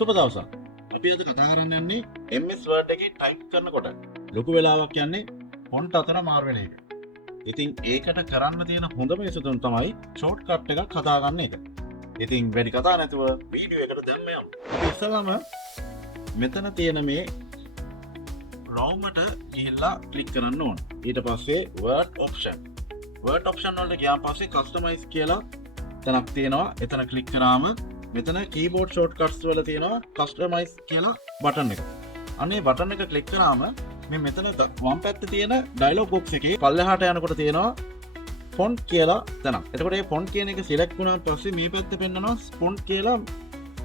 සුබ දවසක්. අපි අද කතා කරන්න යන්නේ MS Word එකේ ටයිප් කරනකොට ලොකු වෙලාවක් යන්නේ ෆොන්ට් අතර මාරු වෙන එක. ඉතින් ඒකට කරන්න තියෙන හොඳම විසඳුම තමයි ෂෝට් කට් එකක් හදාගන්න එක. ඉතින් වැඩි කතා නැතුව වීඩියෝ එකට දැම්ම යමු. අපි ඉස්සෙල්ලාම මෙතන තියෙන මේ රවුමට ගිහිල්ලා ක්ලික් කරන්න ඕන. ඊට පස්සේ Word option. Word option වලට ගියාන් පස්සේ customize කියලා තැනක් තියෙනවා. එතන ක්ලික් කරාම මෙතන keyboard shortcuts වල තියෙනවා customize කියලා බටන් එක. අනේ බටන් එක ක්ලික් කරාම මේ මෙතන වම් පැත්තේ තියෙන dialog box එකේ පල්ලෙහාට යනකොට තියෙනවා font කියලා තැනක්. එතකොට මේ font කියන එක select වුණාට පස්සේ මේ පැත්තේ පෙන්නනවා font කියලා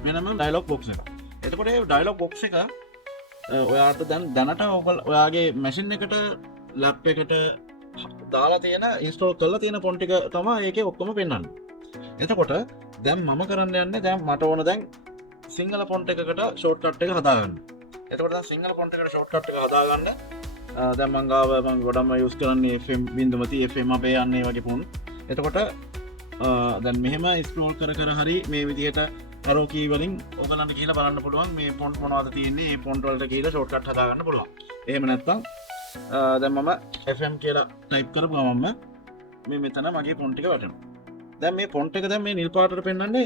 වෙනම dialog box එක. එතකොට මේ dialog box එක ඔයාට දැනට ඔයාගේ මැෂින් එකට ලැප් එකට දාලා තියෙන ඉන්ස්ටෝල් කරලා තියෙන ෆොන්ට් ටික තමයි ඒකේ ඔක්කොම පෙන්වන්නේ. එතකොට දැන් මම කරන්න යන්නේ දැන් මට ඕන දැන් සිංගල ෆොන්ට් එකකට ෂෝට්කට් එක හදාගන්න. එතකොට දැන් සිංගල ෆොන්ට් එකකට ෂෝට්කට් එක හදාගන්න දැන් මම ගාව මම ගොඩක්ම යූස් කරන්නේ FM බින්දුමති FM අපේ යන්නේ වගේ ෆොන්ට්. එතකොට දැන් මෙහෙම ස්ක්‍රෝල් කර කර හරි මේ විදිහට arrow key වලින් ඔයගලන්ට කියලා බලන්න පුළුවන් මේ ෆොන්ට් මොනවද තියෙන්නේ මේ ෆොන්ට් වලට කියලා ෂෝට්කට් හදාගන්න පුළුවන්. එහෙම නැත්නම් දැන් මම FM කියලා ටයිප් කරපු ගමන්ම මේ මෙතන මගේ ෆොන්ට් එක වැටෙනවා. දැන් මේ ෆොන්ට් එක දැන් මේ නිල් පාටට පෙන්වන්නේ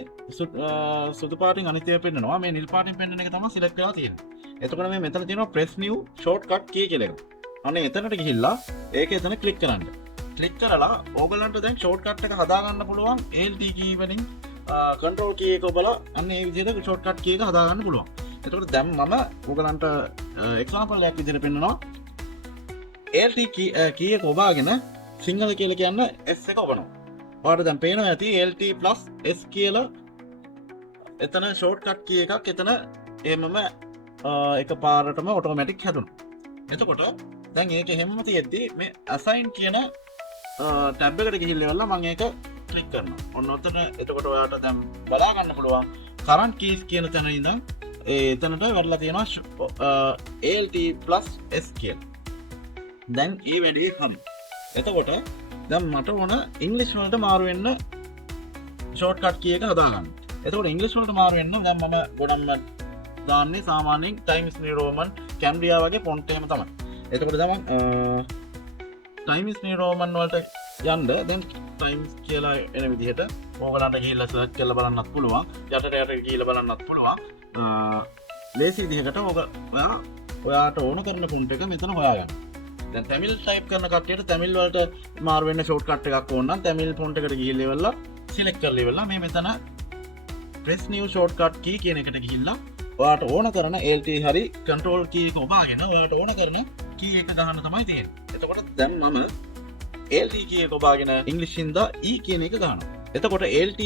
සුදු පාටින් අනිත් ඒවා පෙන්වනවා. මේ නිල් පාටින් පෙන්වන එක තමයි සිලෙක්ට් කරලා තියෙන්නේ. එතකොට මේ මෙතන තියෙනවා press new shortcut key කියලා එක. අනේ එතනට ගිහිල්ලා ඒක එතන ක්ලික් කරන්න. ක්ලික් කරලා ඕගලන්ට දැන් shortcut එක හදාගන්න පුළුවන් alt key වලින් control key එක ඔබලා අන්න ඒ විදිහට shortcut key එක හදාගන්න පුළුවන්. එතකොට දැන් මම ඕගලන්ට example එකක් විදිහට පෙන්නනවා. alt key එක ඔබාගෙන සිංහල කියලා කියන්න S එක ඔබනවා. ඔයාලට දැන් පේනවා ඇති LT plus S කියලා එතන ෂෝට්කට් කී එකක් එතන එහෙමම එකපාරටම ඔටෝමැටික් හැදුණා. එතකොට දැන් ඒක එහෙමම තියෙද්දි මේ assign කියන ටැබ් එකට ගිහිල්ලා මම ඒක ක්ලික් කරනවා. ඔන්න ඔතන එතකොට ඔයාලට දැන් බලා ගන්න පුළුවන් current keys කියන තැන ඉඳන් එතනට වැඩිලා තියෙනවා ALT plus S කියලා. දැන් ඒ වැඩේ හම්. එතකොට දැන් මට ඕන ඉංග්‍රීසි වලට මාරු වෙන්න ෂෝට්කට් කී එක හදාගන්න. එතකොට ඉංග්‍රීසි වලට මාරු වෙන්න දැන් මම ගොඩක්ම දාන්නේ සාමාන්‍යයෙන් Times New Roman Cambria වගේ ෆොන්ට් එහෙම තමයි. එතකොට දැන් Times New Roman වලට යන්න දැන් Times කියලා එන විදිහට ඕගලන්ට ගිහිල්ලා සර්ච් කරලා බලන්නත් පුළුවන්. යටට ගිහිල්ලා බලන්නත් පුළුවන්. ලේසි විදිහකට ඔයාට ඕන කරන ෆොන්ට් එක මෙතන හොයාගන්න. දැන් තමිල් ටයිප් කරන කට්ටියට තමිල් වලට මාරු වෙන්න ෂෝට්කට් එකක් ඕන නම් තමිල් ෆොන්ට් එකට ගිහිල්ලා ඉවරලා සිලෙක්ට් කරලා ඉවරලා මේ මෙතන press new shortcut key කියන එකට ගිහිල්ලා ඔයාට ඕන කරන alt හරි control key එක ඔබාගෙන ඔයාට ඕන කරන key එක ගන්න තමයි තියෙන්නේ. එතකොට දැන් මම alt key එක ඔබාගෙන ඉංග්‍රීසියෙන් දා e කියන එක ගන්නවා. එතකොට alt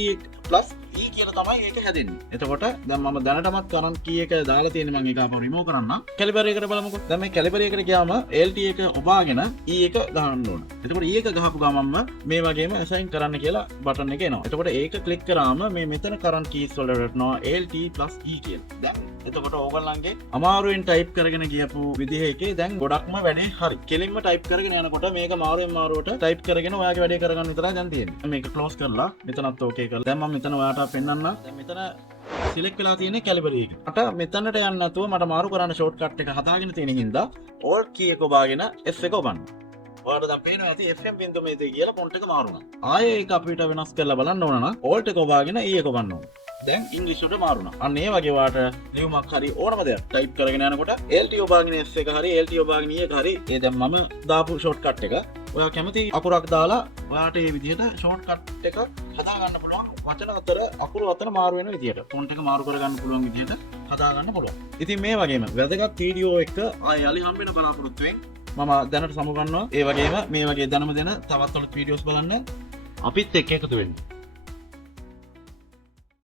plus e කියලා තමයි ඒක හැදෙන්නේ. එතකොට දැන් මම දැනටමත් current key එක දාලා තියෙන්නේ මම ඒක ආපහු remove කරන්න. caliber එකට බලමුකෝ. දැන් මේ caliber එකට ගියාම alt එක ඔබාගෙන e එක ගහන්න ඕන. එතකොට e එක ගහපු ගමන්ම මේ වගේම assign කරන්න කියලා බටන් එක එනවා. එතකොට ඒක ක්ලික් කරාම මේ මෙතන current keys වලට වැටෙනවා alt plus e කියලා. දැන් එතකොට ඕගොල්ලන්ගේ අමාරුවෙන් ටයිප් කරගෙන ගියපු විදිහ එකේ දැන් ගොඩක්ම වැඩේ හරි. කෙලින්ම ටයිප් කරගෙන යනකොට මේක මාරුවෙන් මාරුවට ටයිප් කරගෙන ඔයාගේ වැඩේ කරගන්න විතරයි දැන් තියෙන්නේ. මේක ක්ලෝස් කරලා මෙතනත් ඕකේ කරලා දැන් මම මෙතන ඔයාට පෙන්නන්න. දැන් මෙතන සිලෙක්ට් වෙලා තියෙන්නේ caliber එක. මට මෙතනට යන්න නැතුව මට මාරු කරන්න ෂෝට්කට් එක හදාගෙන තියෙන හින්දා alt key එක ඔබාගෙන S එක ඔබන්න. ඔයාලට දැන් පේනවා ඇති FM බින්දුව මේතේ කියලා ෆොන්ට් එක මාරු වුණා. ආයේ ඒක අපිට වෙනස් කරලා බලන්න ඕන නම් alt එක ඔබාගෙන E එක ඔබන්න ඕන. දැන් ඉංග්‍රීසියට මාරුණා. අන්න ඒ වගේ වාට ලියුමක් හරි ඕනම දෙයක් ටයිප් කරගෙන යනකොට LT ඔබාගෙන S එක හරි LT ඔබාගෙන E එක හරි ඒ දැන් මම දාපු ෂෝට්කට් එක ඔයා කැමති අකුරක් දාලා ඔයාට මේ විදිහට ෂෝට්කට් එක හදාගන්න පුළුවන්. වචන අතර අකුරු අතර මාරු වෙන විදිහට ෆොන්ට් එක මාරු කරගන්න පුළුවන් විදිහට හදාගන්න පුළුවන්. ඉතින් මේ වගේම වැදගත් වීඩියෝ එක ආයෙ යලි හම්බ වෙන බලාපොරොත්තු වෙමින් මම දැනට සමුගන්නවා. ඒ වගේම මේ වගේ දැනුම දෙන තවත් වල වීඩියෝස් බලන්න අපිත් එක්ක එකතු වෙන්න.